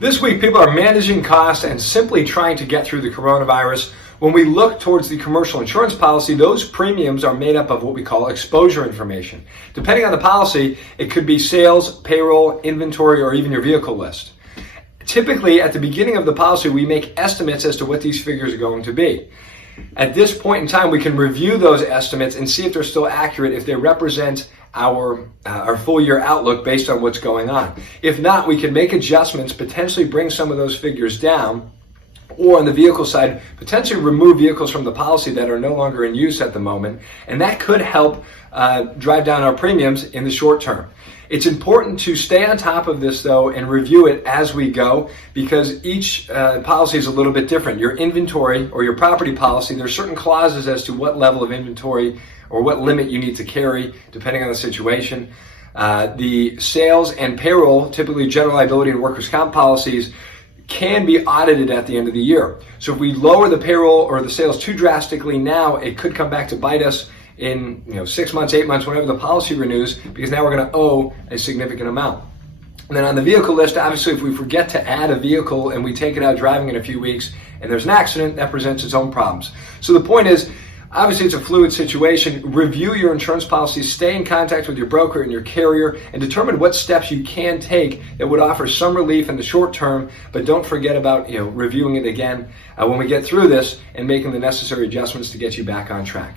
This week, people are managing costs and simply trying to get through the coronavirus. When we look towards the commercial insurance policy, those premiums are made up of what we call exposure information. Depending on the policy, it could be sales, payroll, inventory, or even your vehicle list. Typically, at the beginning of the policy, we make estimates as to what these figures are going to be. At this point in time, we can review those estimates and see if they're still accurate, if they represent our full year outlook based on what's going on. If not, we can make adjustments, potentially bring some of those figures down, or on the vehicle side, potentially remove vehicles from the policy that are no longer in use at the moment, and that could help drive down our premiums in the short term. It's important to stay on top of this though and review it as we go, because each policy is a little bit different. Your inventory or your property policy, there's certain clauses as to what level of inventory or what limit you need to carry depending on the situation. The sales and payroll, typically general liability and workers' comp policies, can be audited at the end of the year. So if we lower the payroll or the sales too drastically now, it could come back to bite us in 6 months, 8 months, whenever the policy renews, because now we're going to owe a significant amount. And then on the vehicle list, obviously if we forget to add a vehicle and we take it out driving in a few weeks and there's an accident, that presents its own problems. So the point is, obviously it's a fluid situation. Review your insurance policy, stay in contact with your broker and your carrier, and determine what steps you can take that would offer some relief in the short term, but don't forget about reviewing it again when we get through this and making the necessary adjustments to get you back on track.